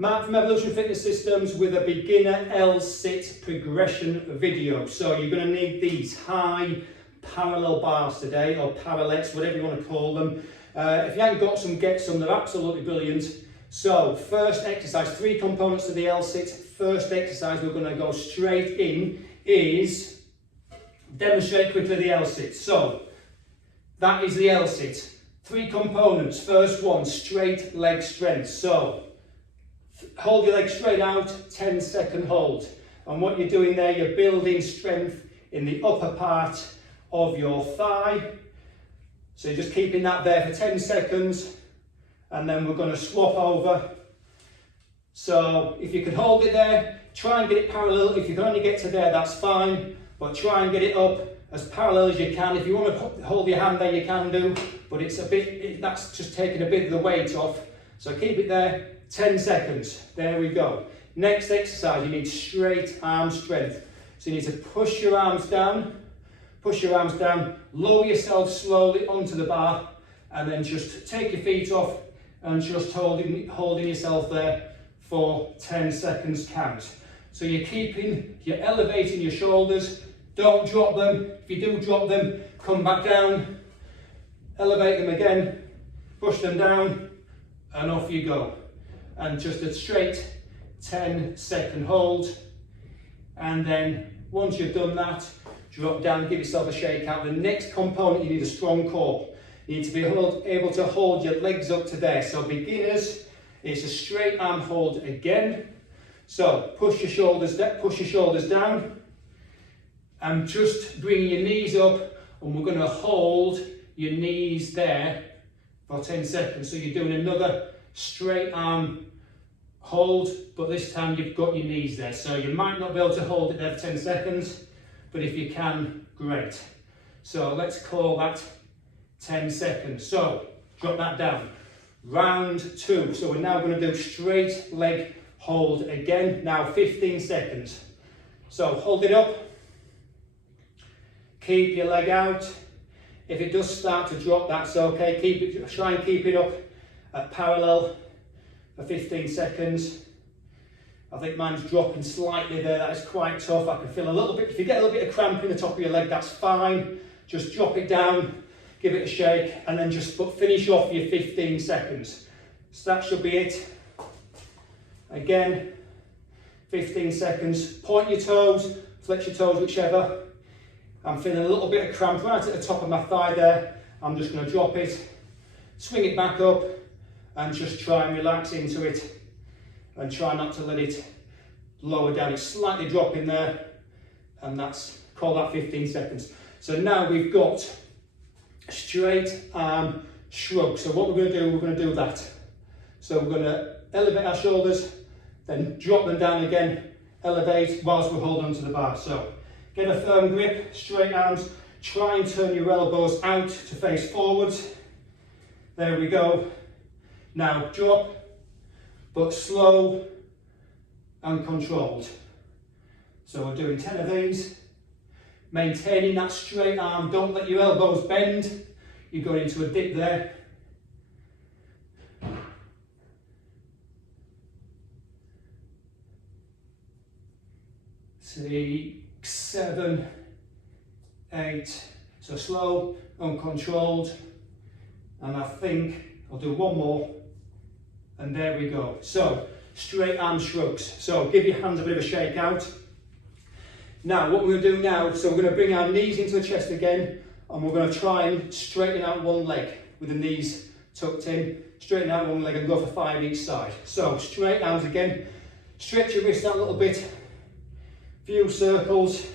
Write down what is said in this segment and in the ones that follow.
Mark from Evolution Fitness Systems with a beginner L-sit progression video. So you're going to need these high parallel bars today, or paralletts, whatever you want to call them. If you haven't got some, get some, they're absolutely brilliant. So first exercise, 3 components to the L-sit. First exercise we're going to go straight in is demonstrate quickly the L-sit. So that is the L-sit. 3 components. First one, straight leg strength. So hold your leg straight out, 10-second hold. And what you're doing there, you're building strength in the upper part of your thigh. So you're just keeping that there for 10 seconds. And then we're going to swap over. So if you can hold it there, try and get it parallel. If you can only get to there, that's fine. But try and get it up as parallel as you can. If you want to hold your hand there, you can do. But it's a bit, that's just taking a bit of the weight off. So keep it there. 10 seconds, there we go. Next exercise, you need straight arm strength. So you need to push your arms down, lower yourself slowly onto the bar, and then just take your feet off and just holding yourself there for 10 seconds count. So you're elevating your shoulders, don't drop them. If you do drop them, come back down, elevate them again, push them down, and off you go. And just a straight 10-second hold. And then once you've done that, drop down, give yourself a shake out. The next component, you need a strong core. You need to be able to hold your legs up to there. So beginners, it's a straight arm hold again. So push your shoulders down, and just bring your knees up, and we're going to hold your knees there for 10 seconds. So you're doing another straight arm hold, but this time you've got your knees there. So you might not be able to hold it there for 10 seconds, but if you can, great. So let's call that 10 seconds. So drop that down. Round 2. So we're now going to do straight leg hold again. Now 15 seconds. So hold it up. Keep your leg out. If it does start to drop, that's okay. Try and keep it up at parallel for 15 seconds. I think mine's dropping slightly there. That is quite tough. I can feel a little bit. If you get a little bit of cramp in the top of your leg, that's fine. Just drop it down, give it a shake, and then just finish off your 15 seconds. So that should be it. Again, 15 seconds. Point your toes, flex your toes, whichever. I'm feeling a little bit of cramp right at the top of my thigh there. I'm just going to drop it, swing it back up, and just try and relax into it, and try not to let it lower down. It's slightly dropping there, and call that 15 seconds. So now we've got straight arm shrug. So what we're going to do that. So we're going to elevate our shoulders, then drop them down again, elevate whilst we're holding onto the bar. So get a firm grip, straight arms, try and turn your elbows out to face forwards. There we go. Now drop, but slow and controlled. So we're doing 10 of these, maintaining that straight arm. Don't let your elbows bend. You're going into a dip there. 6, 7, 8. So slow, uncontrolled. And I think I'll do one more. And there we go. So straight arm shrugs. So give your hands a bit of a shake out. Now what we're going to do now, so we're going to bring our knees into the chest again, and we're going to try and straighten out one leg with the knees tucked in. Straighten out one leg and go for 5 each side. So straight arms again. Stretch your wrist out a little bit. Few circles.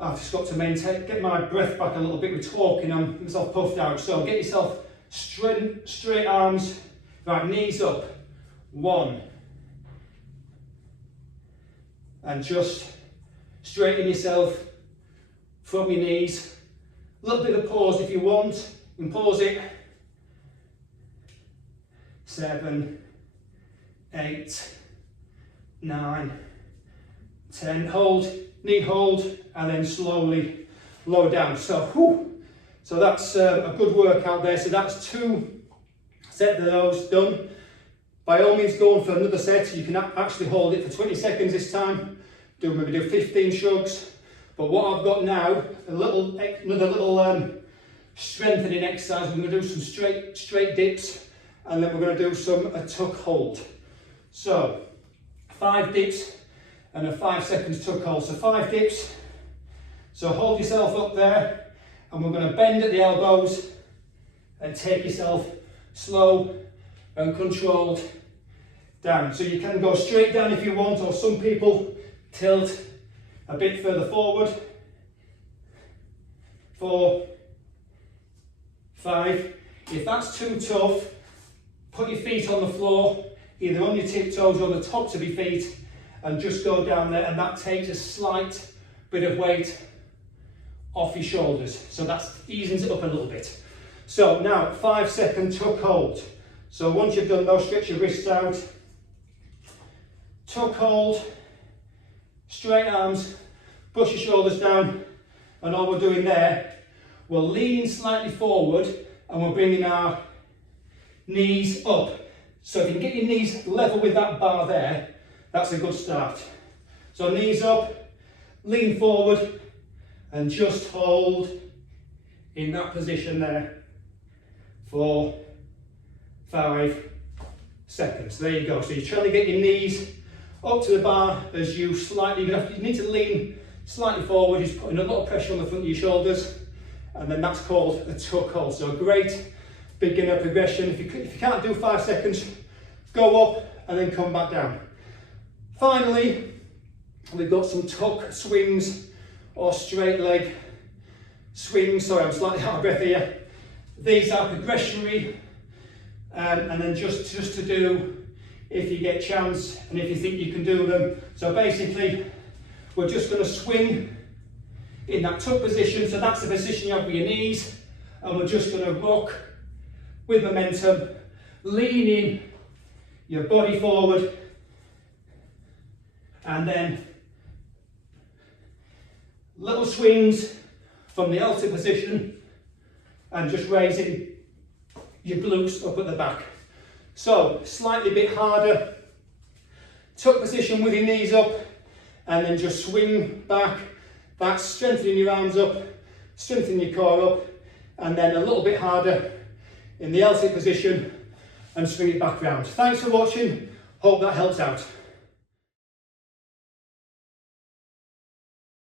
I've just got to get my breath back a little bit with talking. I'm myself puffed out. So get yourself straight arms. Right, knees up. 1. And just straighten yourself from your knees. A little bit of pause if you want. You can pause it. 7, 8, 9, 10. Hold, knee hold, and then slowly lower down. So, so that's a good workout there. So that's 2 sets of those done. By all means go on for another set. You can actually hold it for 20 seconds this time. Maybe do 15 shrugs. But what I've got now, another little strengthening exercise. We're going to do some straight dips, and then we're going to do a tuck hold. So 5 dips and a 5 seconds tuck hold. So 5 dips. So hold yourself up there, and we're going to bend at the elbows and take yourself slow and controlled down. So you can go straight down if you want, or some people tilt a bit further forward. 4, 5. If that's too tough, put your feet on the floor, either on your tiptoes or on the tops of your feet, and just go down there, and that takes a slight bit of weight off your shoulders. So that easens it up a little bit. So now 5 second tuck hold. So once you've done those, stretch your wrists out. Tuck hold, straight arms, push your shoulders down, and all we're doing there, we're leaning slightly forward and we're bringing our knees up. So if you can get your knees level with that bar there, that's a good start. So knees up, lean forward, and just hold in that position there. 4, 5 seconds. There you go. So you're trying to get your knees up to the bar as you need to lean slightly forward. You're putting a lot of pressure on the front of your shoulders, and then that's called a tuck hold. So a great beginner progression. If you can't do 5 seconds, go up and then come back down. Finally, we've got some tuck swings or straight leg swings. Sorry, I'm slightly out of breath here. These are progressionary, and then just to do if you get a chance and if you think you can do them. So basically, we're just going to swing in that tuck position. So that's the position you have with your knees, and we're just going to rock with momentum, leaning your body forward, and then little swings from the altar position, and just raising your glutes up at the back. So slightly bit harder, tuck position with your knees up, and then just swing back. That's strengthening your arms up, strengthening your core up, and then a little bit harder in the L-sit position and swing it back round. Thanks for watching, hope that helps out.